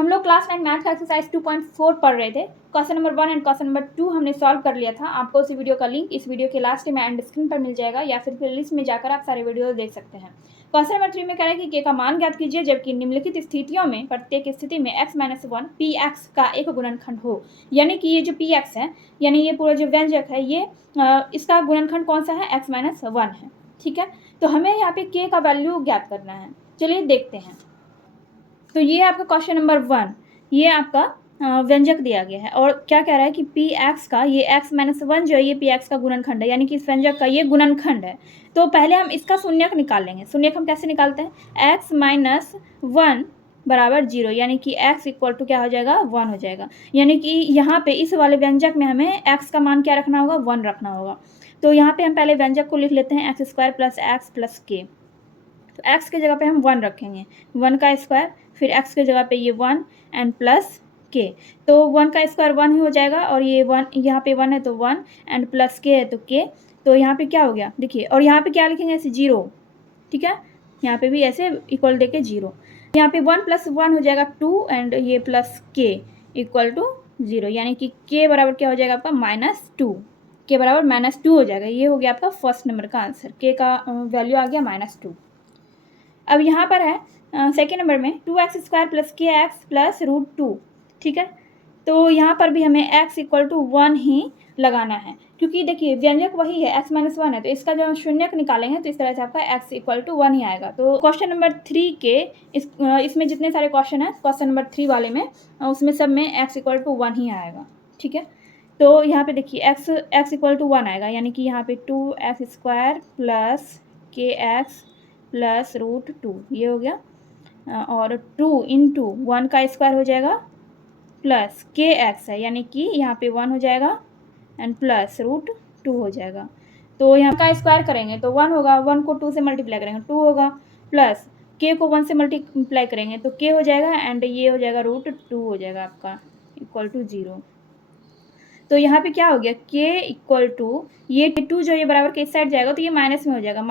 हम लोग class 9 math का एक्सरसाइज 2.4 पढ़ रहे थे। Question number 1 and question number 2 हमने सॉल्व कर लिया था। आपको उसी वीडियो का लिंक इस वीडियो के लास्ट में एंड स्क्रीन पर मिल जाएगा या फिर प्लेलिस्ट में जाकर आप सारे वीडियो देख सकते हैं। क्वेश्चन नंबर 3 में कह रहा है कि के का मान ज्ञात कीजिए जबकि निम्नलिखित स्थितियों में प्रत्येक स्थिति में x-1 px का एक गुणनखंड हो। यानी कि ये जो px है, यानी ये पूरा जो व्यंजक है, ये इसका गुणनखंड कौन सा है? x-1 है। ठीक है, तो हमें यहाँ पे k का वैल्यू ज्ञात करना है। चलिए देखते हैं। तो ये आपका क्वेश्चन नंबर 1, ये आपका व्यंजक दिया गया है और क्या कह रहा है कि px का ये x-1 जो है ये px का गुणनखंड है, यानी कि इस व्यंजक का ये गुणनखंड है। तो पहले हम इसका शून्यक निकाल लेंगे। शून्यक हम कैसे निकालते हैं? x-1 बराबर 0, यानी कि x इक्वल टू क्या हो जाएगा? 1 हो जाएगा। यानी कि यहाँ पे इस वाले व्यंजक में हमें x का मान क्या रखना होगा? 1 रखना होगा। तो यहाँ पे हम पहले व्यंजक को लिख लेते हैं x² plus x plus k। तो x के जगह पे हम 1 रखेंगे, 1 का स्क्वायर, फिर x के जगह पे ये 1 एंड प्लस k। तो 1 का स्क्वायर 1 ही हो जाएगा और ये 1 यहाँ पे 1 है तो 1 एंड प्लस k है तो k। तो यहाँ पे क्या हो गया देखिए, और यहाँ पे क्या लिखेंगे? ऐसे 0। ठीक है, यहाँ पे भी ऐसे इक्वल दे के 0। यहाँ पे 1 प्लस 1 हो जाएगा 2 एंड ये प्लस k इक्वल टू 0, यानी कि k बराबर क्या हो जाएगा आपका? -2। k बराबर -2 हो जाएगा। ये हो गया आपका फर्स्ट नंबर का आंसर। k का वैल्यू आ गया -2। अब यहाँ पर है सेकेंड नंबर में 2x² प्लस kx प्लस √2। ठीक है, तो यहाँ पर भी हमें x इक्वल टू 1 ही लगाना है, क्योंकि देखिए व्यंजक वही है, x-1 है, तो इसका जो हम शून्यक निकालेंगे तो इस तरह से आपका x इक्वल टू 1 ही आएगा। तो क्वेश्चन नंबर 3 के इसमें जितने सारे क्वेश्चन हैं क्वेश्चन नंबर 3 वाले में, उसमें सब में x इक्वल टू 1 ही आएगा। ठीक है, तो यहाँ पे देखिए x इक्वल टू 1 आएगा, यानी कि यहाँ पे 2x² प्लस kx प्लस √2 ये हो गया, और 2 इंटू 1 का स्क्वायर हो जाएगा प्लस kx है, यानी कि यहाँ पे 1 हो जाएगा एंड प्लस √2 हो जाएगा। तो यहाँ का स्क्वायर करेंगे तो 1 होगा, 1 को 2 से मल्टीप्लाई करेंगे 2 होगा, प्लस k को 1 से मल्टीप्लाई करेंगे तो k हो जाएगा एंड ये हो जाएगा √2 हो जाएगा आपका इक्वल टू 0। तो यहाँ पे क्या हो गया? k इक्वल टू ये 2 जो ये बराबर के इस साइड जाएगा तो ये माइनस में हो जाएगा,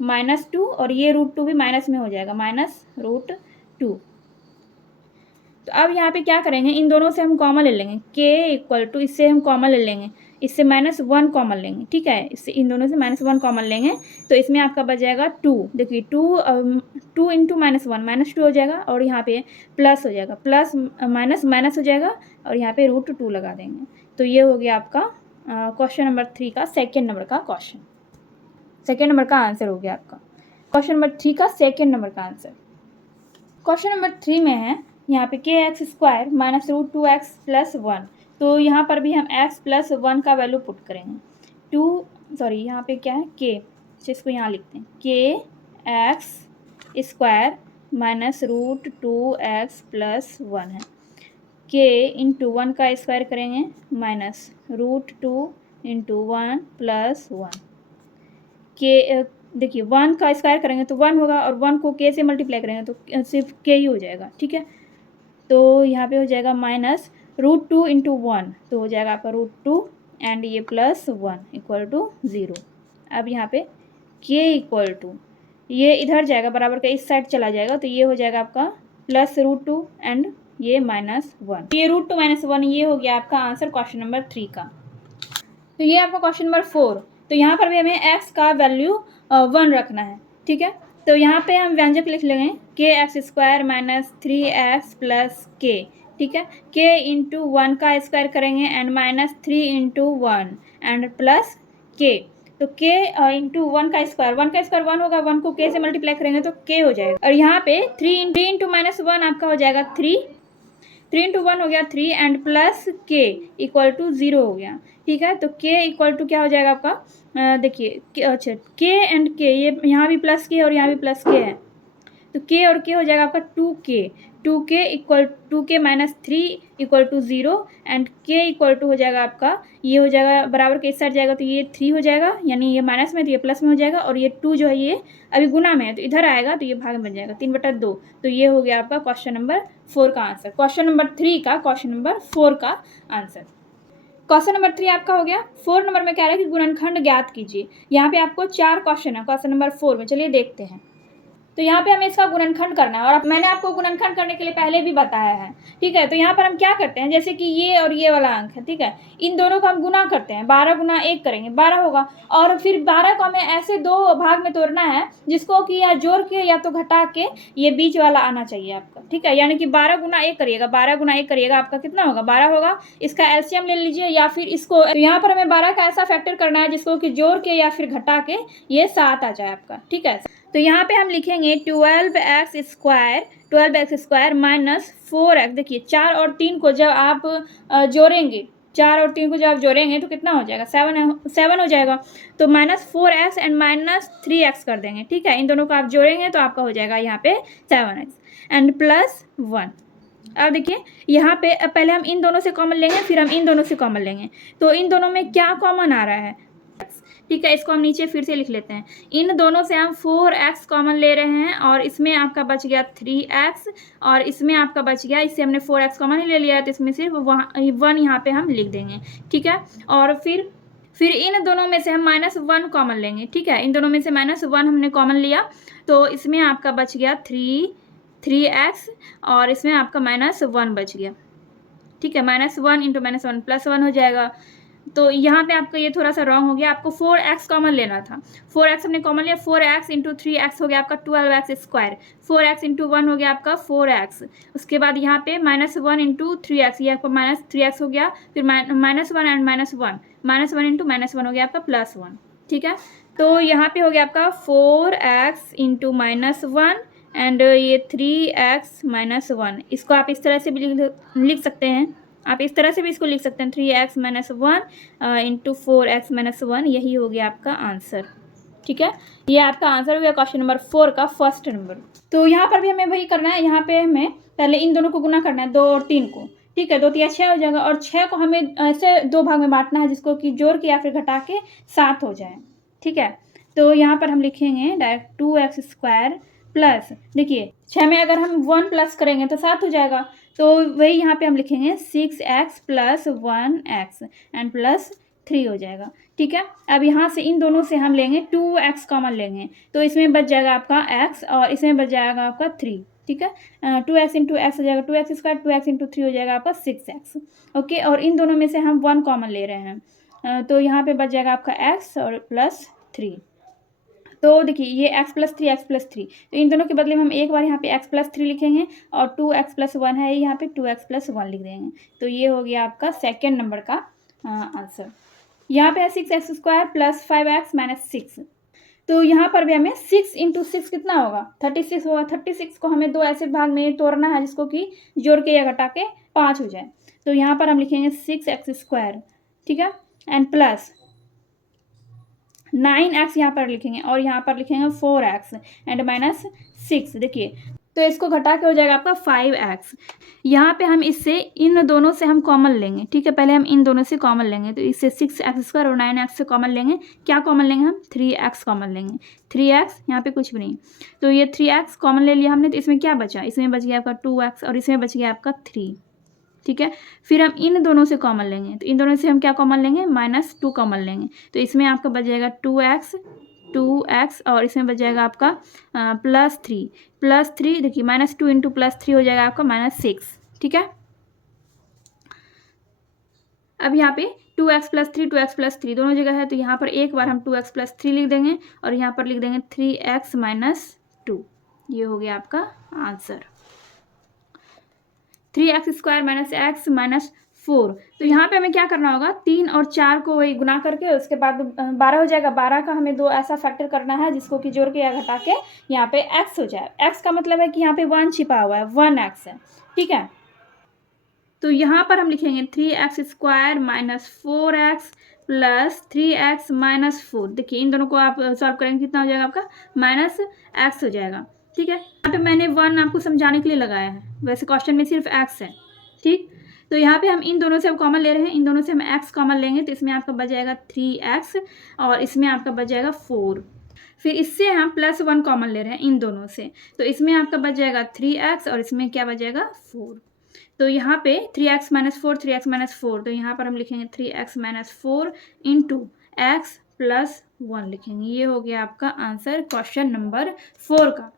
-2, और ये √2 भी माइनस में हो जाएगा, -√2। तो अब यहाँ पे क्या करेंगे? इन दोनों से हम कॉमन ले लेंगे, k इक्वल टू इससे हम कॉमन ले लेंगे, इससे -1 कॉमन लेंगे। ठीक है, इससे इन दोनों से -1 कॉमन लेंगे तो इसमें आपका बच जाएगा 2। देखिए 2 इंटू -1 -2 हो जाएगा, और यहाँ पे प्लस हो जाएगा, प्लस माइनस माइनस हो जाएगा, और यहाँ पे √2 लगा देंगे। तो ये हो गया आपका क्वेश्चन नंबर 3 का सेकेंड नंबर का क्वेश्चन, सेकेंड नंबर का आंसर हो गया आपका क्वेश्चन नंबर 3 का सेकेंड नंबर का आंसर। क्वेश्चन नंबर 3 में है यहाँ पे kx² माइनस √2x प्लस 1। तो यहाँ पर भी हम x प्लस 1 का वैल्यू पुट करेंगे। यहाँ पे क्या है? k, इसको यहाँ लिखते हैं kx² माइनस √2x प्लस 1 है। k इंटू 1 का स्क्वायर करेंगे माइनस √2 इंटू 1 प्लस 1। k देखिए 1 का स्क्वायर करेंगे तो 1 होगा, और 1 को k से मल्टीप्लाई करेंगे तो सिर्फ k ही हो जाएगा। ठीक है, तो यहाँ पे हो जाएगा -√2 इंटू 1, तो हो जाएगा आपका √2 एंड ये प्लस 1 इक्वल टू 0। अब यहाँ पे k इक्वल टू ये इधर जाएगा, बराबर का इस साइड चला जाएगा, तो ये हो जाएगा आपका +√2 एंड ये -1। ये √2 -1 ये हो गया आपका आंसर क्वेश्चन नंबर 3 का। तो ये आपका क्वेश्चन नंबर 4। तो यहाँ पर भी हमें x का वैल्यू 1 रखना है। ठीक है, तो यहाँ पे हम व्यंजक लिख लेंगे kx² minus 3x plus k। ठीक है, k इंटू 1 का स्क्वायर करेंगे and -3 into 1 and plus k। तो k इंटू 1 का स्क्वायर 1 होगा, 1 को k से मल्टीप्लाई करेंगे तो k हो जाएगा, और यहाँ पे 3 इंटू -1 आपका हो जाएगा 3 इंटू 1 हो गया 3 and plus k equal to 0 हो गया। ठीक है, तो k इक्वल टू क्या हो जाएगा आपका? देखिए अच्छा k एंड k, ये यहाँ भी प्लस k और यहाँ भी प्लस k है, तो k और k हो जाएगा आपका 2k equal 2k minus 3 equal to 0 and k equal to हो जाएगा आपका, ये हो जाएगा बराबर के इस साइड जाएगा तो ये 3 हो जाएगा, यानी ये माइनस में तो ये प्लस में हो जाएगा, और ये 2 जो है ये अभी गुना में है तो इधर आएगा तो ये भाग में बन जाएगा 3/2। तो ये हो गया आपका क्वेश्चन नंबर 4 का आंसर, क्वेश्चन नंबर 3 का क्वेश्चन नंबर 4 का आंसर। क्वेश्चन नंबर 3 आपका हो गया। 4 नंबर में कह रहा है कि गुणनखंड ज्ञात कीजिए। यहाँ पे आपको 4 क्वेश्चन है क्वेश्चन नंबर 4 में, चलिए देखते हैं। तो यहाँ पे हमें इसका गुणनखंड करना है, और अब मैंने आपको गुणनखंड करने के लिए पहले भी बताया है, ठीक है। तो यहाँ पर हम क्या करते हैं, जैसे कि ये और ये वाला अंक है, ठीक है, इन दोनों को हम गुना करते हैं, 12 गुना 1 करेंगे 12 होगा, और फिर 12 को हमें ऐसे दो भाग में तोड़ना है जिसको कि या जोड़ के या तो घटा के ये बीच वाला आना चाहिए आपका, ठीक है। यानी कि 12 गुना 1 करिएगा, 12 गुना 1 करिएगा, आपका कितना होगा, 12 होगा। इसका एलसीएम ले लीजिए या फिर इसको, तो यहाँ पर हमें 12 का ऐसा फैक्टर करना है जिसको कि जोड़ के या फिर घटा के ये 7 आ जाए आपका, ठीक है। तो यहाँ पे हम लिखेंगे 12x स्क्वायर माइनस 4x। देखिए 4 और 3 को जब आप जोड़ेंगे, 4 और 3 को जब आप जोड़ेंगे तो कितना हो जाएगा, 7 हो जाएगा। तो -4x एंड -3x कर देंगे, ठीक है। इन दोनों को आप जोड़ेंगे तो आपका हो जाएगा यहाँ पे 7x एंड +1। अब देखिए यहाँ पे पहले हम इन दोनों से कॉमन लेंगे, फिर हम इन दोनों से कॉमन लेंगे। तो इन दोनों में क्या कॉमन आ रहा है, ठीक है। इसको हम नीचे फिर से लिख लेते हैं। इन दोनों से हम 4x कॉमन ले रहे हैं और इसमें आपका बच गया 3x और इसमें आपका बच गया, इससे हमने 4x कॉमन ले लिया है तो इसमें सिर्फ 1 यहाँ पे हम लिख देंगे, ठीक है। और फिर इन दोनों में से हम -1 कॉमन लेंगे, ठीक है। इन दोनों में से -1 हमने कॉमन लिया तो इसमें आपका बच गया 3x और इसमें आपका -1 बच गया, ठीक है। -1 × -1 +1 हो जाएगा। तो यहाँ पे आपका ये थोड़ा सा रॉन्ग हो गया, आपको 4x कॉमन लेना था। 4x हमने कॉमन लिया, 4x × 3x हो गया आपका 12x स्क्वायर, 4x × 1 हो गया आपका 4x। उसके बाद यहाँ पे -1 × 3x, ये आपका -3x हो गया, फिर -1 एंड -1, -1 × -1 हो गया आपका +1, ठीक है। तो यहाँ पे हो गया आपका 4x × -1 एंड ये 3x - 1। इसको आप इस तरह से भी लिख सकते हैं, आप इस तरह से भी इसको लिख सकते हैं, 3x - 1 × 4x - 1। यही हो गया आपका आंसर, ठीक है। ये आपका आंसर हो गया क्वेश्चन नंबर 4 का फर्स्ट नंबर। तो यहाँ पर भी हमें वही करना है, यहाँ पे हमें पहले इन दोनों को गुना करना है, 2 और 3 को, ठीक है। 2 × 3 = 6 हो जाएगा और 6 को हमें ऐसे 2 भाग में बांटना है जिसको कि जोड़ के या फिर घटा के 7 हो जाए, ठीक है। तो यहाँ पर हम लिखेंगे डायरेक्ट 2x स्क्वायर प्लस, देखिए 6 में अगर हम 1 प्लस करेंगे तो 7 हो जाएगा, तो वही यहाँ पे हम लिखेंगे 6x + 1x एंड +3 हो जाएगा, ठीक है। अब यहाँ से इन दोनों से हम लेंगे 2x कॉमन लेंगे तो इसमें बच जाएगा आपका x और इसमें बच जाएगा आपका 3, ठीक है। 2x × x हो जाएगा 2x स्क्वायर, 2x × 3 हो जाएगा आपका 6x, ओके। और इन दोनों में से हम 1 कॉमन ले रहे हैं तो यहाँ पे बच जाएगा आपका x और +3। तो देखिए ये x + 3 x + 3, तो इन दोनों के बदले में हम एक बार यहाँ पे x + 3 लिखेंगे और 2x + 1 है यहाँ पे 2x + 1 लिख देंगे। तो ये हो गया आपका सेकेंड नंबर का आंसर। यहाँ पे है 6x स्क्वायर + 5x - 6। तो यहाँ पर भी हमें 6 × 6 कितना होगा, 36 होगा। 36 को हमें 2 ऐसे भाग में तोड़ना है जिसको कि जोड़ के या घटा के 5 हो जाए। तो यहाँ पर हम लिखेंगे 6x स्क्वायर, ठीक है, एंड प्लस 9x यहाँ पर लिखेंगे और यहाँ पर लिखेंगे 4x एंड -6। देखिए तो इसको घटा के हो जाएगा आपका 5x। यहाँ पे हम इससे इन दोनों से हम कॉमन लेंगे, ठीक है। पहले हम इन दोनों से कॉमन लेंगे तो इससे 6x स्क्वायर और 9x से कॉमन लेंगे। क्या कॉमन लेंगे हम, 3x कॉमन लेंगे। 3x यहाँ पे कुछ भी नहीं, तो ये 3x कॉमन ले लिया हमने, तो इसमें क्या बचा, इसमें बच गया आपका 2x और इसमें बच गया आपका 3, ठीक है। फिर हम इन दोनों से कॉमन लेंगे तो इन दोनों से हम क्या कॉमन लेंगे, -2 कॉमन लेंगे तो इसमें आपका बच जाएगा 2x और इसमें बच जाएगा आपका +3। देखिए -2 × +3 हो जाएगा आपका -6, ठीक है। अब यहाँ पे 2x + 3 2x + 3 दोनों जगह है तो यहाँ पर एक बार हम 2x + 3 लिख देंगे और यहाँ पर लिख देंगे 3x - 2। ये हो गया आपका आंसर, 3x स्क्वायर -x -4। तो यहाँ पे हमें क्या करना होगा, 3 और 4 को वही गुना करके उसके बाद 12 हो जाएगा। 12 का हमें 2 ऐसा फैक्टर करना है जिसको कि जोड़ के या घटा के यहाँ पे x हो जाए। x का मतलब है कि यहाँ पे 1 छिपा हुआ है, 1x है, ठीक है। तो यहाँ पर हम लिखेंगे 3x स्क्वायर -4x + 3x - 4। देखिए इन दोनों को आप सॉल्व करेंगे कितना हो जाएगा आपका, -x हो जाएगा, ठीक है। यहाँ पे मैंने 1 आपको समझाने के लिए लगाया है, वैसे क्वेश्चन में सिर्फ x है, ठीक। तो यहाँ पे हम इन दोनों से अब कॉमन ले रहे हैं, इन दोनों से हम x कॉमन लेंगे तो इसमें आपका बच जाएगा 3x और इसमें आपका बच जाएगा 4। फिर इससे हम +1 कॉमन ले रहे हैं इन दोनों से, तो इसमें आपका बच जाएगा 3x और इसमें क्या बच जाएगा 4। तो यहाँ पे 3x - 4 3x - 4, तो यहाँ पर हम लिखेंगे 3x - 4 × x + 1 लिखेंगे। ये हो गया आपका आंसर क्वेश्चन नंबर 4 का।